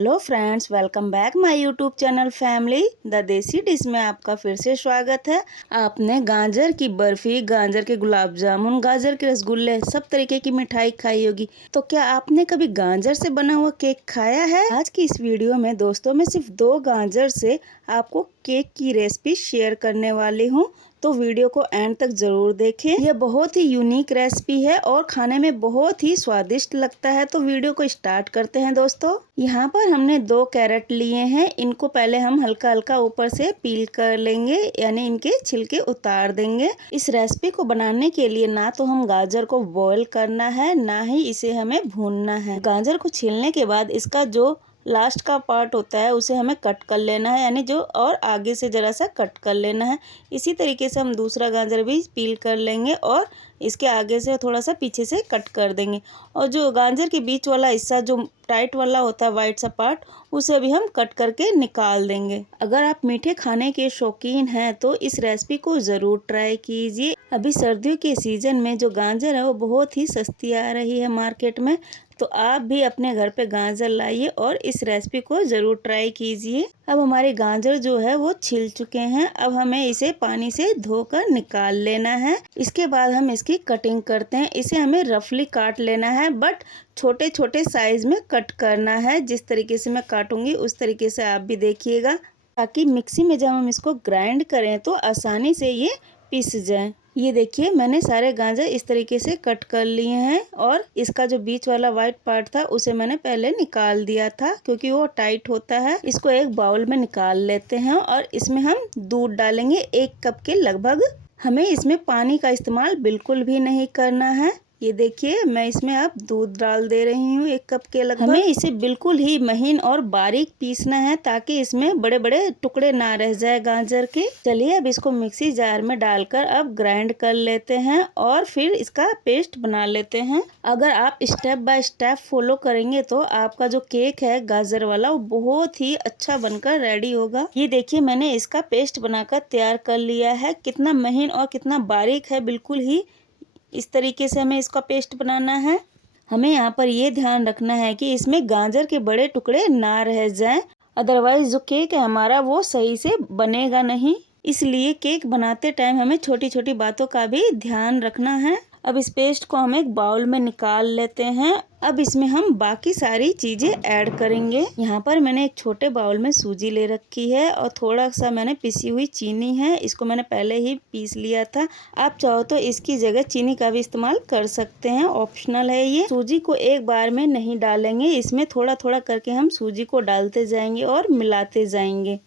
Hello friends, welcome back my YouTube channel family the देसी dish में आपका फिर से स्वागत है। आपने गाजर की बर्फी, गाजर के गुलाब जामुन, गाजर के रसगुल्ले, सब तरीके की मिठाई खाई होगी। तो क्या आपने कभी गाजर से बना हुआ केक खाया है? आज की इस वीडियो में दोस्तों मैं सिर्फ 2 गाजर से आपको केक की रेसिपी शेयर करने वाली हूँ, तो वीडियो को एंड तक जरूर देखें। यह बहुत ही यूनिक रेसिपी है और खाने में बहुत ही स्वादिष्ट लगता है। तो वीडियो को स्टार्ट करते हैं दोस्तों। यहाँ पर हमने 2 कैरेट लिए हैं। इनको पहले हम हल्का हल्का ऊपर से पील कर लेंगे, यानी इनके छिलके उतार देंगे। इस रेसिपी को बनाने के लिए ना तो हम गाजर को बॉईल करना है, ना ही इसे हमें भूनना है। गाजर को छीलने के बाद इसका जो लास्ट का पार्ट होता है उसे हमें कट कर लेना है, यानी जो और आगे से जरा सा कट कर लेना है। इसी तरीके से हम दूसरा गाजर भी पील कर लेंगे और इसके आगे से थोड़ा सा पीछे से कट कर देंगे। और जो गाजर के बीच वाला हिस्सा जो टाइट वाला होता है, वाइट सा पार्ट, उसे भी हम कट करके निकाल देंगे। अगर आप मीठे खाने के शौकीन हैं तो इस रेसिपी को ज़रूर ट्राई कीजिए। अभी सर्दियों के सीजन में जो गाजर है वो बहुत ही सस्ती आ रही है मार्केट में, तो आप भी अपने घर पे गाजर लाइए और इस रेसिपी को ज़रूर ट्राई कीजिए। अब हमारे गाजर जो है वो छिल चुके हैं। अब हमें इसे पानी से धोकर निकाल लेना है। इसके बाद हम इसकी कटिंग करते हैं। इसे हमें रफली काट लेना है, बट छोटे छोटे साइज में कट करना है। जिस तरीके से मैं काटूंगी उस तरीके से आप भी देखिएगा, ताकि मिक्सी में जब हम इसको ग्राइंड करें तो आसानी से ये पिस जाए। ये देखिए, मैंने सारे गाजर इस तरीके से कट कर लिए हैं और इसका जो बीच वाला वाइट पार्ट था उसे मैंने पहले निकाल दिया था, क्योंकि वो टाइट होता है। इसको एक बाउल में निकाल लेते हैं और इसमें हम दूध डालेंगे 1 कप के लगभग। हमें इसमें पानी का इस्तेमाल बिल्कुल भी नहीं करना है। ये देखिए, मैं इसमें अब दूध डाल दे रही हूँ 1 कप के लगभग। हमें इसे बिल्कुल ही महीन और बारीक पीसना है, ताकि इसमें बड़े बड़े टुकड़े ना रह जाए गाजर के। चलिए अब इसको मिक्सी जार में डालकर अब ग्राइंड कर लेते हैं और फिर इसका पेस्ट बना लेते हैं। अगर आप स्टेप बाय स्टेप फॉलो करेंगे तो आपका जो केक है गाजर वाला वो बहुत ही अच्छा बनकर रेडी होगा। ये देखिए, मैंने इसका पेस्ट बनाकर तैयार कर लिया है। कितना महीन और कितना बारीक है, बिल्कुल ही इस तरीके से हमें इसका पेस्ट बनाना है। हमें यहाँ पर ये ध्यान रखना है कि इसमें गाजर के बड़े टुकड़े ना रह जाएं, अदरवाइज जो केक है हमारा वो सही से बनेगा नहीं। इसलिए केक बनाते टाइम हमें छोटी छोटी बातों का भी ध्यान रखना है। अब इस पेस्ट को हम एक बाउल में निकाल लेते हैं। अब इसमें हम बाकी सारी चीजें ऐड करेंगे। यहाँ पर मैंने एक छोटे बाउल में सूजी ले रखी है और थोड़ा सा मैंने पिसी हुई चीनी है। इसको मैंने पहले ही पीस लिया था। आप चाहो तो इसकी जगह चीनी का भी इस्तेमाल कर सकते हैं, ऑप्शनल है ये। सूजी को एक बार में नहीं डालेंगे, इसमें थोड़ा थोड़ा करके हम सूजी को डालते जाएंगे और मिलाते जाएंगे।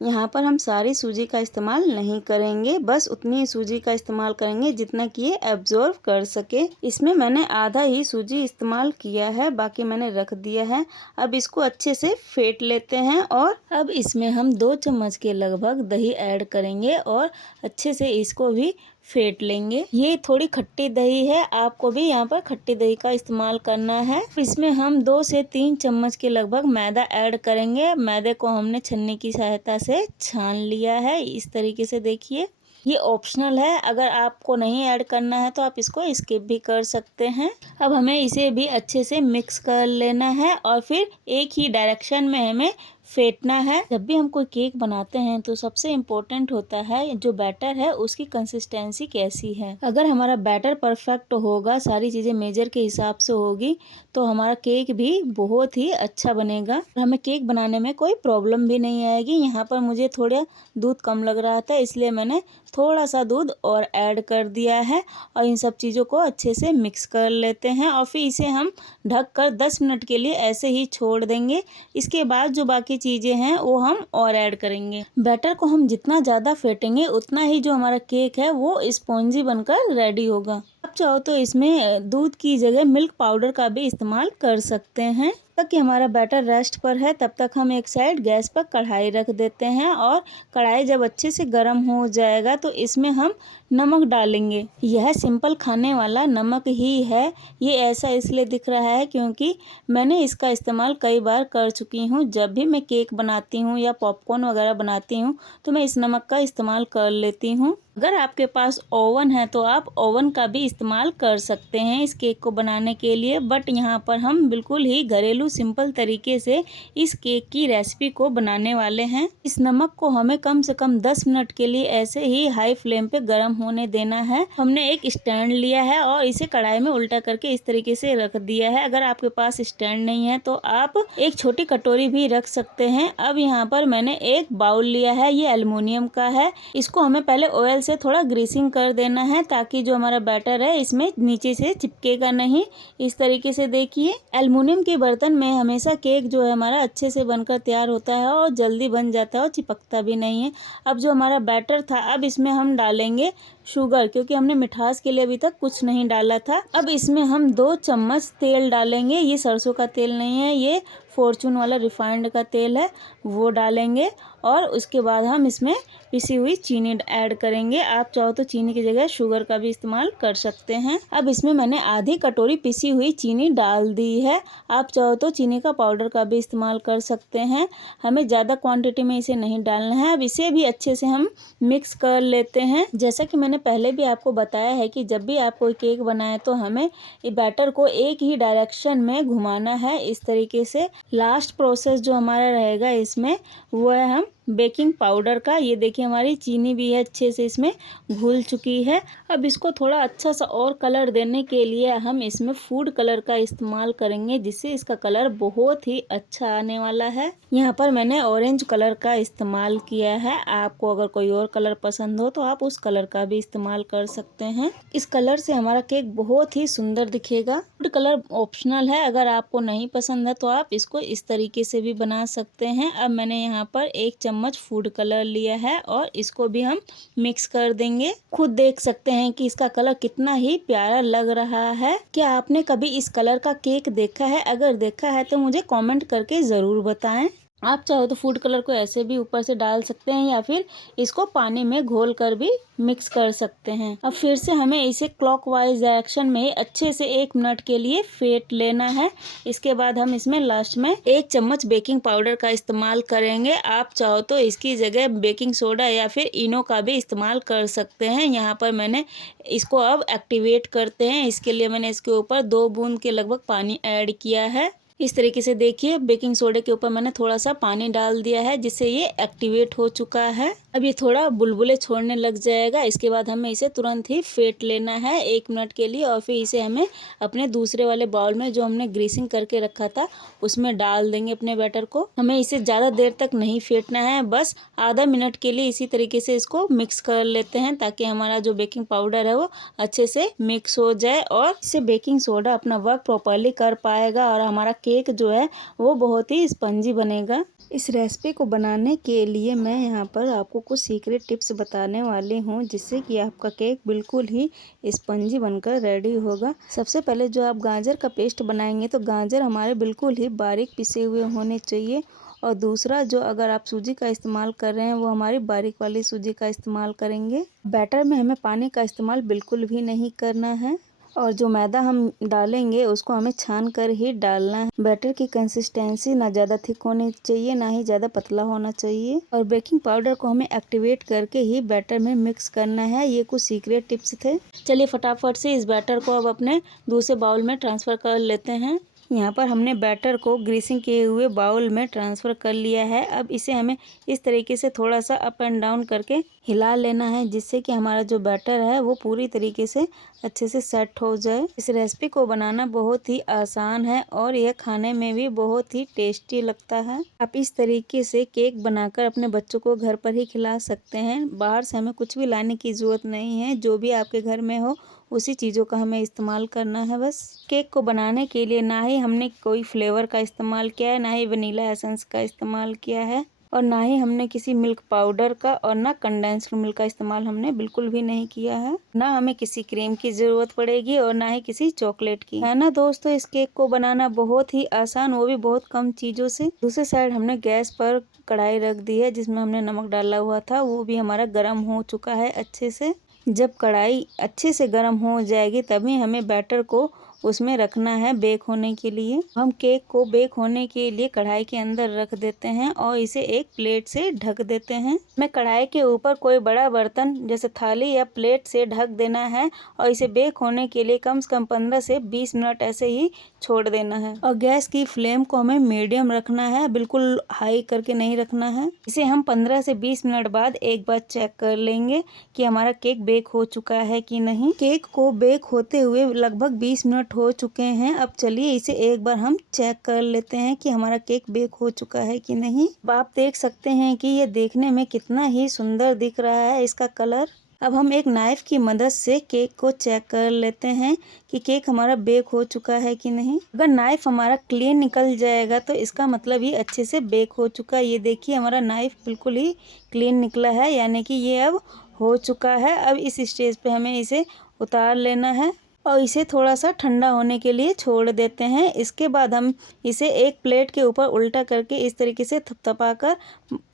यहाँ पर हम सारी सूजी का इस्तेमाल नहीं करेंगे, बस उतनी ही सूजी का इस्तेमाल करेंगे जितना कि ये एब्जॉर्ब कर सके। इसमें मैंने आधा ही सूजी इस्तेमाल किया है, बाकी मैंने रख दिया है। अब इसको अच्छे से फेंट लेते हैं और अब इसमें हम 2 चम्मच के लगभग दही ऐड करेंगे और अच्छे से इसको भी फेंट लेंगे। ये थोड़ी खट्टी दही है, आपको भी यहाँ पर खट्टी दही का इस्तेमाल करना है। इसमें हम 2 से 3 चम्मच के लगभग मैदा ऐड करेंगे। मैदे को हमने छन्नी की सहायता से छान लिया है, इस तरीके से देखिए। ये ऑप्शनल है, अगर आपको नहीं ऐड करना है तो आप इसको स्किप भी कर सकते हैं। अब हमें इसे भी अच्छे से मिक्स कर लेना है और फिर एक ही डायरेक्शन में हमें फेंटना है। जब भी हम कोई केक बनाते हैं तो सबसे इम्पोर्टेंट होता है जो बैटर है उसकी कंसिस्टेंसी कैसी है। अगर हमारा बैटर परफेक्ट होगा, सारी चीज़ें मेजर के हिसाब से होगी, तो हमारा केक भी बहुत ही अच्छा बनेगा। हमें केक बनाने में कोई प्रॉब्लम भी नहीं आएगी। यहाँ पर मुझे थोड़ा दूध कम लग रहा था, इसलिए मैंने थोड़ा सा दूध और ऐड कर दिया है और इन सब चीज़ों को अच्छे से मिक्स कर लेते हैं और फिर इसे हम ढककर 10 मिनट के लिए ऐसे ही छोड़ देंगे। इसके बाद जो बाकी चीज़ें हैं वो हम और ऐड करेंगे। बैटर को हम जितना ज़्यादा फेंटेंगे उतना ही जो हमारा केक है वो स्पॉन्जी बनकर रेडी होगा। आप चाहो तो इसमें दूध की जगह मिल्क पाउडर का भी इस्तेमाल कर सकते हैं। तक कि हमारा बैटर रेस्ट पर है, तब तक हम एक साइड गैस पर कढ़ाई रख देते हैं और कढ़ाई जब अच्छे से गर्म हो जाएगा तो इसमें हम नमक डालेंगे। यह सिंपल खाने वाला नमक ही है। ये ऐसा इसलिए दिख रहा है क्योंकि मैंने इसका इस्तेमाल कई बार कर चुकी हूँ। जब भी मैं केक बनाती हूँ या पॉपकॉर्न वगैरह बनाती हूँ तो मैं इस नमक का इस्तेमाल कर लेती हूँ। अगर आपके पास ओवन है तो आप ओवन का भी इस्तेमाल कर सकते हैं इस केक को बनाने के लिए, बट यहाँ पर हम बिल्कुल ही घरेलू सिंपल तरीके से इस केक की रेसिपी को बनाने वाले हैं। इस नमक को हमें कम से कम 10 मिनट के लिए ऐसे ही हाई फ्लेम पे गर्म होने देना है। हमने एक स्टैंड लिया है और इसे कढ़ाई में उल्टा करके इस तरीके से रख दिया है। अगर आपके पास स्टैंड नहीं है तो आप एक छोटी कटोरी भी रख सकते हैं। अब यहाँ पर मैंने एक बाउल लिया है, ये एल्युमिनियम का है। इसको हमें पहले ऑयल से थोड़ा ग्रीसिंग कर देना है ताकि जो हमारा बैटर है इसमें नीचे से चिपकेगा नहीं। इस तरीके से देखिए, एल्युमिनियम के बर्तन में हमेशा केक जो है हमारा अच्छे से बनकर तैयार होता है और जल्दी बन जाता है और चिपकता भी नहीं है। अब जो हमारा बैटर था, अब इसमें हम डालेंगे शुगर, क्योंकि हमने मिठास के लिए अभी तक कुछ नहीं डाला था। अब इसमें हम 2 चम्मच तेल डालेंगे। ये सरसों का तेल नहीं है, ये फॉर्चून वाला रिफाइंड का तेल है, वो डालेंगे। और उसके बाद हम इसमें पिसी हुई चीनी ऐड करेंगे। आप चाहो तो चीनी की जगह शुगर का भी इस्तेमाल कर सकते हैं। अब इसमें मैंने आधी कटोरी पिसी हुई चीनी डाल दी है। आप चाहो तो चीनी का पाउडर का भी इस्तेमाल कर सकते हैं। हमें ज़्यादा क्वांटिटी में इसे नहीं डालना है। अब इसे भी अच्छे से हम मिक्स कर लेते हैं। जैसा कि मैंने पहले भी आपको बताया है कि जब भी आप कोई केक बनाए तो हमें बैटर को एक ही डायरेक्शन में घुमाना है, इस तरीके से। लास्ट प्रोसेस जो हमारा रहेगा इसमें वो है हम बेकिंग पाउडर का। ये देखिए हमारी चीनी भी है अच्छे से इसमें घुल चुकी है। अब इसको थोड़ा अच्छा सा और कलर देने के लिए हम इसमें फूड कलर का इस्तेमाल करेंगे, जिससे इसका कलर बहुत ही अच्छा आने वाला है। यहाँ पर मैंने ऑरेंज कलर का इस्तेमाल किया है। आपको अगर कोई और कलर पसंद हो तो आप उस कलर का भी इस्तेमाल कर सकते हैं। इस कलर से हमारा केक बहुत ही सुंदर दिखेगा। फूड कलर ऑप्शनल है, अगर आपको नहीं पसंद है तो आप इसको इस तरीके से भी बना सकते हैं। अब मैंने यहाँ पर 1 चम्मच फूड कलर लिया है और इसको भी हम मिक्स कर देंगे। खुद देख सकते हैं कि इसका कलर कितना ही प्यारा लग रहा है। क्या आपने कभी इस कलर का केक देखा है? अगर देखा है तो मुझे कमेंट करके ज़रूर बताएं। आप चाहो तो फूड कलर को ऐसे भी ऊपर से डाल सकते हैं या फिर इसको पानी में घोल कर भी मिक्स कर सकते हैं। अब फिर से हमें इसे क्लॉकवाइज डायरेक्शन में अच्छे से 1 मिनट के लिए फेंट लेना है। इसके बाद हम इसमें लास्ट में 1 चम्मच बेकिंग पाउडर का इस्तेमाल करेंगे। आप चाहो तो इसकी जगह बेकिंग सोडा या फिर इनो का भी इस्तेमाल कर सकते हैं। यहाँ पर मैंने इसको अब एक्टिवेट करते हैं। इसके लिए मैंने इसके ऊपर 2 बूंद के लगभग पानी ऐड किया है। इस तरीके से देखिए, बेकिंग सोडे के ऊपर मैंने थोड़ा सा पानी डाल दिया है, जिससे ये एक्टिवेट हो चुका है। अब ये थोड़ा बुलबुले छोड़ने लग जाएगा। इसके बाद हमें इसे तुरंत ही फेंट लेना है 1 मिनट के लिए और फिर इसे हमें अपने दूसरे वाले बाउल में जो हमने ग्रीसिंग करके रखा था उसमें डाल देंगे अपने बैटर को। हमें इसे ज़्यादा देर तक नहीं फेंटना है, बस आधा मिनट के लिए इसी तरीके से इसको मिक्स कर लेते हैं ताकि हमारा जो बेकिंग पाउडर है वो अच्छे से मिक्स हो जाए और इससे बेकिंग सोडा अपना वर्क प्रॉपरली कर पाएगा और हमारा केक जो है वो बहुत ही स्पंजी बनेगा। इस रेसिपी को बनाने के लिए मैं यहाँ पर आपको कुछ सीक्रेट टिप्स बताने वाली हूँ, जिससे कि आपका केक बिल्कुल ही स्पंजी बनकर रेडी होगा। सबसे पहले जो आप गाजर का पेस्ट बनाएंगे तो गाजर हमारे बिल्कुल ही बारीक पिसे हुए होने चाहिए। और दूसरा, जो अगर आप सूजी का इस्तेमाल कर रहे हैं वो हमारी बारीक वाली सूजी का इस्तेमाल करेंगे। बैटर में हमें पानी का इस्तेमाल बिल्कुल भी नहीं करना है और जो मैदा हम डालेंगे उसको हमें छान कर ही डालना है। बैटर की कंसिस्टेंसी ना ज़्यादा थिक होनी चाहिए ना ही ज़्यादा पतला होना चाहिए और बेकिंग पाउडर को हमें एक्टिवेट करके ही बैटर में मिक्स करना है। ये कुछ सीक्रेट टिप्स थे। चलिए फटाफट से इस बैटर को अब अपने दूसरे बाउल में ट्रांसफ़र कर लेते हैं। यहाँ पर हमने बैटर को ग्रीसिंग किए हुए बाउल में ट्रांसफ़र कर लिया है। अब इसे हमें इस तरीके से थोड़ा सा अप एंड डाउन करके हिला लेना है, जिससे कि हमारा जो बैटर है वो पूरी तरीके से अच्छे से सेट हो जाए। इस रेसिपी को बनाना बहुत ही आसान है और यह खाने में भी बहुत ही टेस्टी लगता है। आप इस तरीके से केक बनाकर अपने बच्चों को घर पर ही खिला सकते हैं। बाहर से हमें कुछ भी लाने की ज़रूरत नहीं है, जो भी आपके घर में हो उसी चीज़ों का हमें इस्तेमाल करना है बस। केक को बनाने के लिए ना ही हमने कोई फ्लेवर का इस्तेमाल किया है, ना ही वनीला एसेंस का इस्तेमाल किया है और ना ही हमने किसी मिल्क पाउडर का और ना कंडेंस्ड मिल्क का इस्तेमाल हमने बिल्कुल भी नहीं किया है। ना हमें किसी क्रीम की ज़रूरत पड़ेगी और ना ही किसी चॉकलेट की, है ना दोस्तों। इस केक को बनाना बहुत ही आसान, वो भी बहुत कम चीज़ों से। दूसरी साइड हमने गैस पर कढ़ाई रख दी है जिसमें हमने नमक डाला हुआ था, वो भी हमारा गर्म हो चुका है अच्छे से। जब कढ़ाई अच्छे से गर्म हो जाएगी तभी हमें बैटर को उसमें रखना है बेक होने के लिए। हम केक को बेक होने के लिए कढ़ाई के अंदर रख देते हैं और इसे एक प्लेट से ढक देते हैं। हमें कढ़ाई के ऊपर कोई बड़ा बर्तन जैसे थाली या प्लेट से ढक देना है और इसे बेक होने के लिए कम से कम 15 से 20 मिनट ऐसे ही छोड़ देना है। और गैस की फ्लेम को हमें मीडियम रखना है, बिल्कुल हाई करके नहीं रखना है। इसे हम 15 से 20 मिनट बाद एक बार चेक कर लेंगे कि हमारा केक बेक हो चुका है कि नहीं। केक को बेक होते हुए लगभग 20 मिनट हो चुके हैं। अब चलिए इसे एक बार हम चेक कर लेते हैं कि हमारा केक बेक हो चुका है कि नहीं। अब आप देख सकते हैं कि ये देखने में कितना ही सुंदर दिख रहा है इसका कलर। अब हम एक नाइफ की मदद से केक को चेक कर लेते हैं कि केक हमारा बेक हो चुका है कि नहीं। अगर नाइफ हमारा क्लीन निकल जाएगा तो इसका मतलब ये अच्छे से बेक हो चुका है। ये देखिए हमारा नाइफ बिल्कुल ही क्लीन निकला है, यानी कि ये अब हो चुका है। अब इस स्टेज पे हमें इसे उतार लेना है और इसे थोड़ा सा ठंडा होने के लिए छोड़ देते हैं। इसके बाद हम इसे एक प्लेट के ऊपर उल्टा करके इस तरीके से थपथपा कर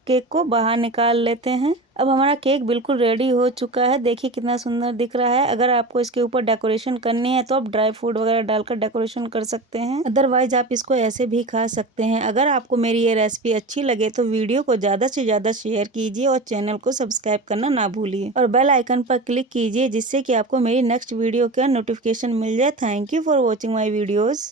केक को बाहर निकाल लेते हैं। अब हमारा केक बिल्कुल रेडी हो चुका है। देखिए कितना सुंदर दिख रहा है। अगर आपको इसके ऊपर डेकोरेशन करनी है तो आप ड्राई फ्रूट वगैरह डालकर डेकोरेशन कर सकते हैं, अदरवाइज आप इसको ऐसे भी खा सकते हैं। अगर आपको मेरी ये रेसिपी अच्छी लगे तो वीडियो को ज़्यादा से ज़्यादा शेयर कीजिए और चैनल को सब्सक्राइब करना ना भूलिए और बेल आइकन पर क्लिक कीजिए जिससे कि आपको मेरी नेक्स्ट वीडियो का नोटिफिकेशन मिल जाए। Thank you for watching my videos.